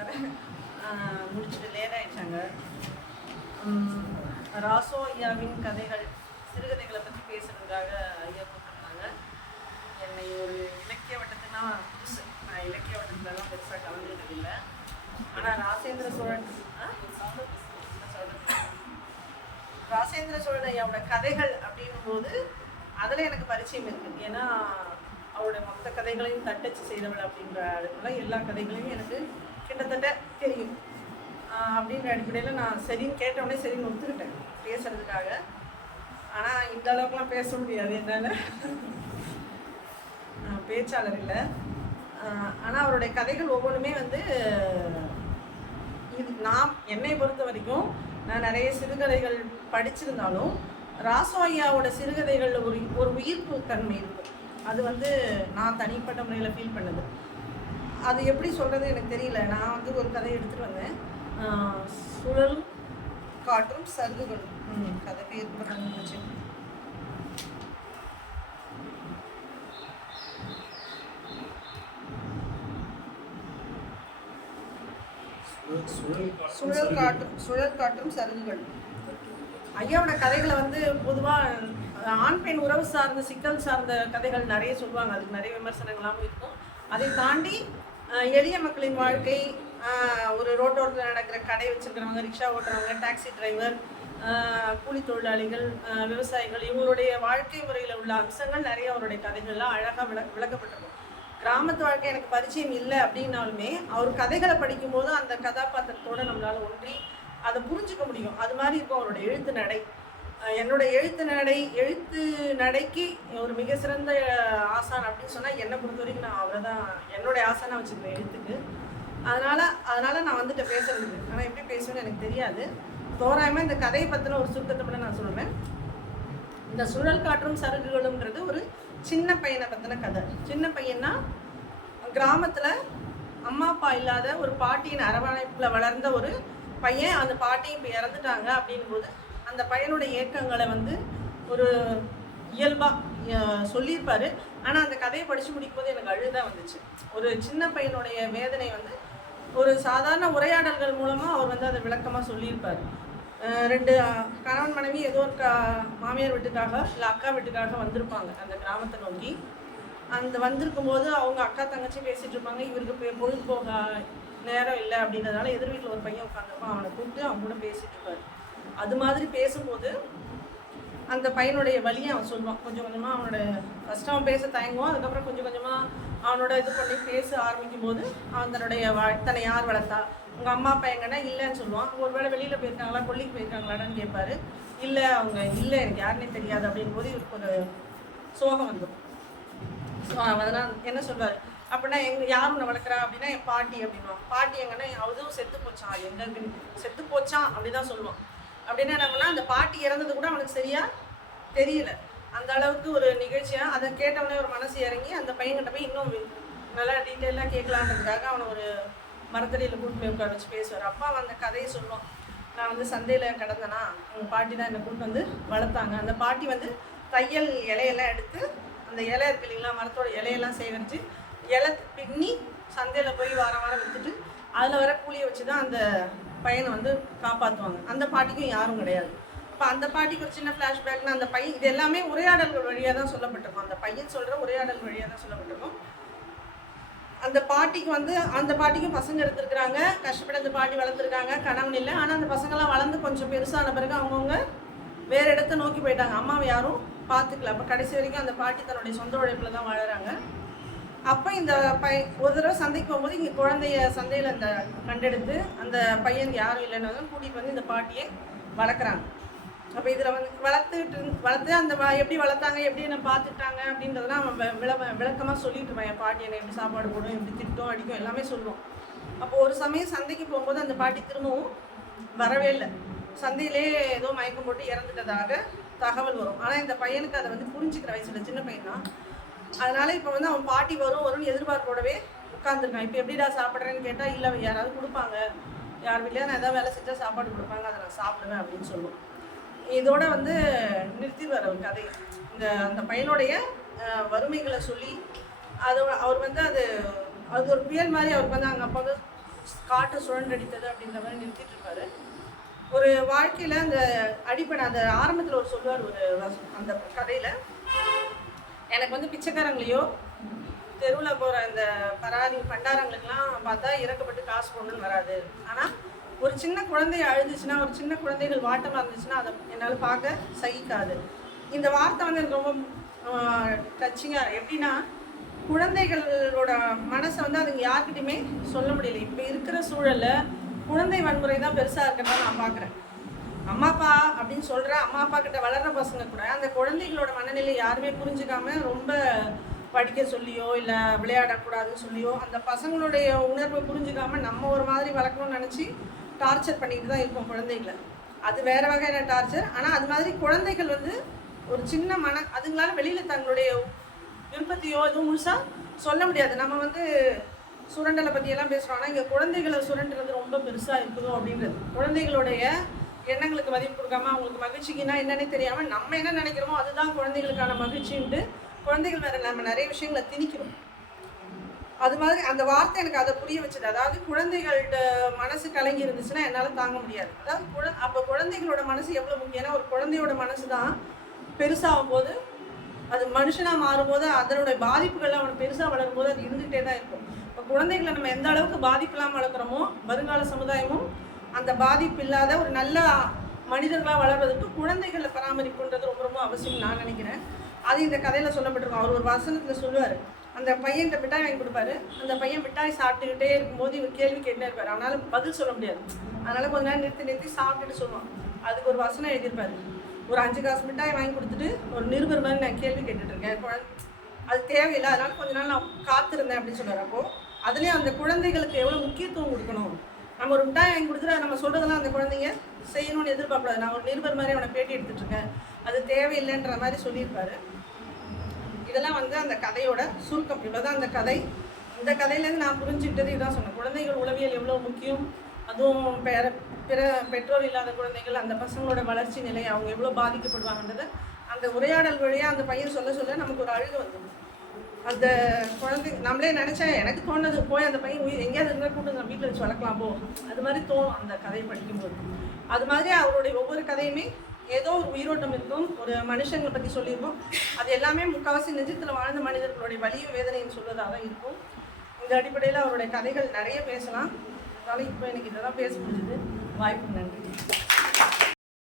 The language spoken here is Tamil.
வர முடிச்சுட்டு லேட் ஆயிட்டாங்க ராசோ ஐயாவின் கதைகள் சிறுகதைகளை பற்றி பேசுறதுக்காக ஐயா கூப்பிட்டுருந்தாங்க. என்னை ஒரு இலக்கிய வட்டத்துனா புதுசு. நான் இலக்கிய வட்டத்துலலாம் பெருசாக கலந்துக்கிட்டது இல்லை. ஆனால் ராசேந்திர சோழன் ஆ? ராசேந்திர சோழன் ஐயாவோட கதைகள் அப்படின்னும் போது அதில் எனக்கு பரிச்சயம் இருக்குது ஏன்னா அவருடைய மொத்த கதைகளையும் தட்டச்சு செய்தவள் அப்படின்ற இடத்துல எல்லா கதைகளையும் எனக்கு கிட்டத்தட்ட தெரியும். அப்படின்ற அடிப்படையில் நான் சரின்னு கேட்டவுடனே சரின்னு ஒத்துக்கிட்டேன். பேசுறதுக்காக. ஆனால் இந்த அளவுக்குலாம் பேச முடியாது என்னால். பேச்சாளர் இல்லை. ஆனால் அவருடைய கதைகள் ஒவ்வொன்றுமே வந்து இது நான் என்னை பொறுத்த வரைக்கும் நான் நிறைய சிறுகதைகள் படிச்சிருந்தாலும் ராசோ ஐயாவோட சிறுகதைகளில் ஒரு ஒரு உயிர்ப்பு தன்மை இருக்கும் அது வந்து நான் தனிப்பட்ட முறையில் ஃபீல் பண்ணது. அது எப்படி சொல்கிறது எனக்கு தெரியல. நான் வந்து ஒரு கதை எடுத்துகிட்டு வந்தேன். ஆஹ் சுழலும் காற்றும் சருகுகளும். கதை பேர் கூட இருந்துச்சு சுழல் காற்றும் சுழல் காற்றும் சருகுகள். ஐயாவோட கதைகளை வந்து பொதுவாக ஆண் பெண் உறவு சார்ந்த சிக்கல் சார்ந்த கதைகள் நிறைய சொல்லுவாங்க. அதுக்கு நிறைய விமர்சனங்களாகவும் இருக்கும். அதை தாண்டி எளிய மக்களின் வாழ்க்கை ஒரு ரோட்டோரத்தில் நடக்கிற கடை வச்சுருக்கிறவங்க ரிக்ஷா ஓட்டுறவங்க டாக்ஸி டிரைவர் கூலி தொழிலாளிகள் விவசாயிகள் இவங்களுடைய வாழ்க்கை முறையில் உள்ள அம்சங்கள் நிறைய அவருடைய கதைகள்லாம் அழகாக விள விளக்கப்பட்டிருக்கும். கிராமத்து வாழ்க்கை எனக்கு பரிச்சயம் இல்லை அப்படின்னாலுமே அவர் கதைகளை படிக்கும்போது அந்த கதாபாத்திரத்தோட நம்மளால் ஒன்றி அதை புரிஞ்சுக்க முடியும். அது மாதிரி இருக்கும் அவருடைய எழுத்து நடை. என்னோட எழுத்து நடை எழுத்து நடைக்கு ஒரு மிக சிறந்த ஆசான் அப்படின்னு சொன்னால் என்னை பொறுத்த வரைக்கும் நான் அவரை தான் என்னுடைய நான் வச்சுருக்கேன் எழுத்துக்கு. அதனால் அதனால் நான் வந்துட்டு பேசுறது ஆனால் எப்படி பேசுவேன்னு எனக்கு தெரியாது. தோராயமாக இந்த கதையை பற்றின ஒரு சுருக்கத்தை மட்டும் நான் சொல்லுவேன் இந்த சுழல் காற்றும் சருகுகளுங்கிறது ஒரு சின்ன பையனை பற்றின கதை. சின்ன பையன்னா கிராமத்தில் அம்மா அப்பா இல்லாத ஒரு பாட்டியின் அரவணைப்பில் வளர்ந்த ஒரு பையன் அந்த பாட்டி இப்போ இறந்துட்டாங்க அப்படிங்கும்போது அந்த பையனோட ஏக்கங்களை வந்து ஒரு இயல்பாக சொல்லியிருப்பாரு. ஆனால் அந்த கதையை படித்து முடிக்கும் போது எனக்கு அழுதான் வந்துச்சு. ஒரு சின்ன பையனுடைய வேதனை வந்து ஒரு சாதாரண உரையாடல்கள் மூலமாக அவர் வந்து அதை விளக்கமாக சொல்லியிருப்பார். ரெண்டு கணவன் மனைவி ஏதோ ஒரு கா மாமியார் வீட்டுக்காக இல்லை அக்கா வீட்டுக்காக வந்திருப்பாங்க அந்த கிராமத்தை நோக்கி. அந்த வந்திருக்கும் போது அவங்க அக்கா தங்கச்சி பேசிகிட்டு இருப்பாங்க இவருக்கு பொழுது போக நேரம் இல்லை அப்படின்றதுனால எதிர் வீட்டில் ஒரு பையன் உட்காந்துருப்பான் அவனை கூப்பிட்டு அவங்க கூட பேசிகிட்டு இருப்பார். அது மாதிரி பேசும்போது அந்த பையனுடைய வழியை அவன் சொல்லுவான். கொஞ்சம் கொஞ்சமாக அவனோட ஃபஸ்ட்டு அவன் பேச தயங்குவான் அதுக்கப்புறம் கொஞ்சம் கொஞ்சமாக அவனோட இது பண்ணி பேச ஆரம்பிக்கும் போது தன்னுடைய தன்னை யார் வளர்த்தா? உங்கள் அம்மா அப்பா எங்கன்னா இல்லைன்னு சொல்லுவான். ஒருவேளை வெளியில் போயிருக்காங்களா? கொல்லிக்கு போயிருக்காங்களான்னு கேட்பாரு இல்லை அவங்க இல்லை எனக்கு யாருன்னே தெரியாது அப்படின் போது இவருக்கு ஒரு சோகம் வந்துடும் ஸோ அதனால் என்ன சொல்வார்? அப்படின்னா எங்க யார் உன்னை வளர்க்குறா? அப்படின்னா என் பாட்டி அப்படின்வான் பாட்டி எங்கன்னா அதுவும் செத்து போச்சான் எங்க செத்து போச்சான்? அப்படி தான் சொல்லுவான். அப்படின்னா என்ன பண்ணா அந்த பாட்டி இறந்தது கூட அவனுக்கு சரியா தெரியல. அந்த அளவுக்கு ஒரு நிகழ்ச்சியாக அதை கேட்டவனே ஒரு மனசு இறங்கி அந்த பையன்கிட்ட போய் இன்னும் நல்லா டீட்டெயிலாக கேட்கலான்றதுக்காக அவனை ஒரு மரத்தடியில் கூட்டு போய் உட்கார வச்சு பேசுவார். அப்பா அந்த கதையை சொல்லுவான். நான் வந்து சந்தையில் கிடந்தேனா உங்கள் பாட்டி தான் என்னை கூட்டு வந்து வளர்த்தாங்க. அந்த பாட்டி வந்து தையல் இலையெல்லாம் எடுத்து அந்த இலை இருக்கு இல்லைங்களா மரத்தோட இலையெல்லாம் சேகரித்து இலை பின்னி சந்தையில் போய் வாரம் வாரம் விற்றுட்டு அதில் வர கூலியை வச்சு தான் அந்த பையனை வந்து காப்பாற்றுவாங்க அந்த பாட்டிக்கும் யாரும் கிடையாது. அப்போ அந்த பாட்டிக்கு ஒரு சின்ன ஃப்ளாஷ்பேக்னா அந்த பையன் இது எல்லாமே உரையாடல்கள் வழியாக தான் சொல்லப்பட்டிருக்கும். அந்த பையன் சொல்கிற உரையாடல் வழியாக தான் சொல்லப்பட்டிருக்கும். அந்த பாட்டிக்கு வந்து அந்த பாட்டிக்கும் பசங்க எடுத்திருக்கிறாங்க கஷ்டப்பட்டு அந்த பாட்டி வளர்த்துருக்காங்க கணவன் இல்லை. ஆனால் அந்த பசங்களாம் வளர்ந்து கொஞ்சம் பெருசான பிறகு அவங்கவுங்க வேறு இடத்த நோக்கி போயிட்டாங்க. அம்மாவை யாரும் பார்த்துக்கல. அப்போ கடைசி வரைக்கும் அந்த பாட்டி தன்னுடைய சொந்த உழைப்பில் தான் வாழறாங்க. அப்போ இந்த பை ஒரு தடவை சந்தைக்கு போகும்போது இங்கே குழந்தைய சந்தையில் அந்த கண்டெடுத்து அந்த பையன் யாரும் இல்லைன்னு கூட்டிகிட்டு வந்து இந்த பாட்டியை வளர்க்குறாங்க. அப்போ இதில் வந்து வளர்த்துட்டு வளர்த்து அந்த வ- எப்படி வளர்த்தாங்க எப்படி என்ன பார்த்துட்டாங்க அப்படின்றதெல்லாம் அவன் விள விளக்கமாக சொல்லிட்டு இருப்பான். என் பாட்டி என்னை எப்படி சாப்பாடு போடும் எப்படி திட்டும் அடிக்கும் எல்லாமே சொல்லுவோம் அப்போ ஒரு சமயம் சந்தைக்கு போகும்போது அந்த பாட்டி திரும்பவும் வரவே இல்லை. சந்தையிலே ஏதோ மயக்கம் போட்டு இறந்துட்டதாக தகவல் வரும். ஆனால் இந்த பையனுக்கு அதை வந்து புரிஞ்சுக்கிற வயசுல சின்ன பையன் தான் அதனால் இப்போ வந்து அவன் பாட்டி வரும் வரும்னு எதிர்பார்ப்போடவே உட்காந்துருக்கான் இப்போ எப்படிடா சாப்பிட்றேன்னு கேட்டால் இல்லை யாராவது கொடுப்பாங்க. யார் வீட்லையா நான் ஏதாவது வேலை செஞ்சால் சாப்பாடு கொடுப்பாங்க அதை நான் சாப்பிடுவேன் அப்படின்னு சொல்லுவோம் இதோட வந்து நிறுத்திடுவார் வர கதை. இந்த அந்த பையனுடைய வறுமைகளை சொல்லி அது அவர் வந்து அது அது ஒரு புயல் மாதிரி அவருக்கு வந்து அங்கே அப்போ வந்து காற்று சுழன்றடித்தது அப்படின்ற மாதிரி நிறுத்திட்டு இருப்பாரு ஒரு வாழ்க்கையில் அந்த அடிப்படை அந்த ஆரம்பத்தில் ஒரு சொல்லுவார் ஒரு வச- அந்த கதையில் எனக்கு வந்து பிச்சைக்காரங்களையோ தெருவில் போகிற அந்த பராதி பண்டாரங்களுக்கெல்லாம் பார்த்தா இறக்கப்பட்டு காசு கொண்டுன்னு வராது. ஆனால் ஒரு சின்ன குழந்தை அழுதுச்சுன்னா ஒரு சின்ன குழந்தைகள் வாட்டமாக இருந்துச்சுன்னா அதை என்னால் பார்க்க சகிக்காது. இந்த வார்த்தை வந்து எனக்கு ரொம்ப டச்சிங்காக எப்படின்னா குழந்தைகளோட மனசை வந்து அதுங்க யார்கிட்டையுமே சொல்ல முடியல. இப்போ இருக்கிற சூழலில் குழந்தை வன்முறை தான் பெருசாக இருக்கிறதா நான் பார்க்குறேன். அம்மா அப்பா அப்படின்னு சொல்கிற அம்மா அப்பா கிட்ட வளர்ற பசங்க கூட அந்த குழந்தைகளோட மனநிலை யாருமே புரிஞ்சுக்காம ரொம்ப படிக்க சொல்லியோ இல்லை விளையாடக்கூடாதுன்னு சொல்லியோ அந்த பசங்களுடைய உணர்வை புரிஞ்சுக்காம நம்ம ஒரு மாதிரி வளர்க்கணும்னு நினச்சி டார்ச்சர் பண்ணிட்டு தான் இருக்கோம் குழந்தைகளை அது வேற வகையான டார்ச்சர். ஆனால் அது மாதிரி குழந்தைகள் வந்து ஒரு சின்ன மன அதுங்களால வெளியில் தங்களுடைய விருப்பத்தையோ எதுவும் முழுசாக சொல்ல முடியாது. நம்ம வந்து சுரண்டலை பற்றியெல்லாம் பேசுகிறோம்னா இங்கே குழந்தைகளை சுரண்டுறது ரொம்ப பெருசாக இருக்குதோ அப்படின்றது. குழந்தைகளுடைய எண்ணங்களுக்கு மதிப்பு கொடுக்காம அவங்களுக்கு மகிழ்ச்சிக்குன்னா என்னன்னே தெரியாமல் நம்ம என்ன நினைக்கிறோமோ அதுதான் குழந்தைகளுக்கான மகிழ்ச்சின்ட்டு குழந்தைகள் வேறு நம்ம நிறைய விஷயங்களை திணிக்கிறோம். அது மாதிரி அந்த வார்த்தை எனக்கு அதை புரிய வச்சது. அதாவது குழந்தைகள்கிட்ட மனசு கலங்கி இருந்துச்சுன்னா என்னால் தாங்க முடியாது. அதாவது குழ அப்போ குழந்தைகளோட மனசு எவ்வளோ முக்கியம்னா ஒரு குழந்தையோட மனசு தான் பெருசாகும் போது அது மனுஷனாக மாறும்போது அதனுடைய பாதிப்புகள்லாம் அவனை பெருசாக வளரும் போது அது இருந்துகிட்டே தான் இருக்கும். இப்போ குழந்தைகளை நம்ம எந்த அளவுக்கு பாதிப்பு இல்லாமல் வளர்க்குறோமோ வருங்கால சமுதாயமும் அந்த பாதிப்பு இல்லாத ஒரு நல்ல மனிதர்களாக வளர்வதற்கு குழந்தைகளை பராமரிப்புன்றது ரொம்ப ரொம்ப அவசியம் நான் நினைக்கிறேன். அது இந்த கதையில் சொல்லப்பட்டிருக்கும். அவர் ஒரு வசனத்தில் சொல்லுவார். அந்த பையன்கிட்ட மிட்டாய் வாங்கி கொடுப்பாரு. அந்த பையன் மிட்டாய் சாப்பிட்டுக்கிட்டே இருக்கும்போது இவர் கேள்வி கேட்டுனே இருப்பார். அவனால பதில் சொல்ல முடியாது. அதனால கொஞ்ச நேரம் நிறுத்தி நிறுத்தி சாப்பிட்டுட்டு சொல்லுவான். அதுக்கு ஒரு வசனம் எழுதியிருப்பாரு. ஒரு அஞ்சு காசு மிட்டாய் வாங்கி கொடுத்துட்டு ஒரு நிருபர் மாதிரி நான் கேள்வி கேட்டுட்டு இருக்கேன். குழந்தை அது தேவையில்லை. அதனால கொஞ்ச நாள் நான் காத்திருந்தேன் அப்படின்னு சொல்றாரு. அப்போ அதுலேயும் அந்த குழந்தைகளுக்கு எவ்வளோ முக்கியத்துவம் கொடுக்கணும்? நம்ம ஒரு மிட்டாய் வாங்கி கொடுத்துட்டு நம்ம சொல்கிறதெல்லாம் அந்த குழந்தைங்க செய்யணும்னு எதிர்பார்க்கக்கூடாது. நான் ஒரு நிருபர் மாதிரி அவனை பேட்டி எடுத்துட்டு இருக்கேன். அது தேவையில்லைன்ற மாதிரி சொல்லியிருப்பாரு. இதெல்லாம் வந்து அந்த கதையோட சுருக்கம். இவ்வளோதான் அந்த கதை. இந்த கதையிலேருந்து நான் புரிஞ்சுக்கிட்டது இதான் சொன்னேன். குழந்தைகள் உளவியல் எவ்வளோ முக்கியம்? அதுவும் பிற பிற பெற்றோர் இல்லாத குழந்தைகள் அந்த பசங்களோட வளர்ச்சி நிலை அவங்க எவ்வளோ பாதிக்கப்படுவாங்கன்றதை அந்த உரையாடல் வழியாக அந்த பையன் சொல்ல சொல்ல நமக்கு ஒரு அழுகு வந்துடும் அந்த குழந்தை நம்மளே நினச்சா எனக்கு தோணுது போய் அந்த பையன் உயிர் எங்கேயாவது இருந்தால் கூட்டு நம்ம வீட்டில் வச்சு வளர்க்கலாம் போ. அது மாதிரி தோணும் அந்த கதையை படிக்கும்போது. அது மாதிரி அவருடைய ஒவ்வொரு கதையுமே ஏதோ ஒரு உயிரோட்டம் இருக்கும் ஒரு மனுஷங்களை பற்றி சொல்லியிருக்கோம். அது எல்லாமே முக்கால்வாசி நிஜத்தில் வாழ்ந்த மனிதர்களுடைய வலியும் வேதனையும் சொல்வதாக தான் இருக்கும். இந்த அடிப்படையில் அவருடைய கதைகள் நிறைய பேசலாம். அதனால இப்போ எனக்கு இதெல்லாம் பேச முடிஞ்சது. வாய்ப்பு நன்றி.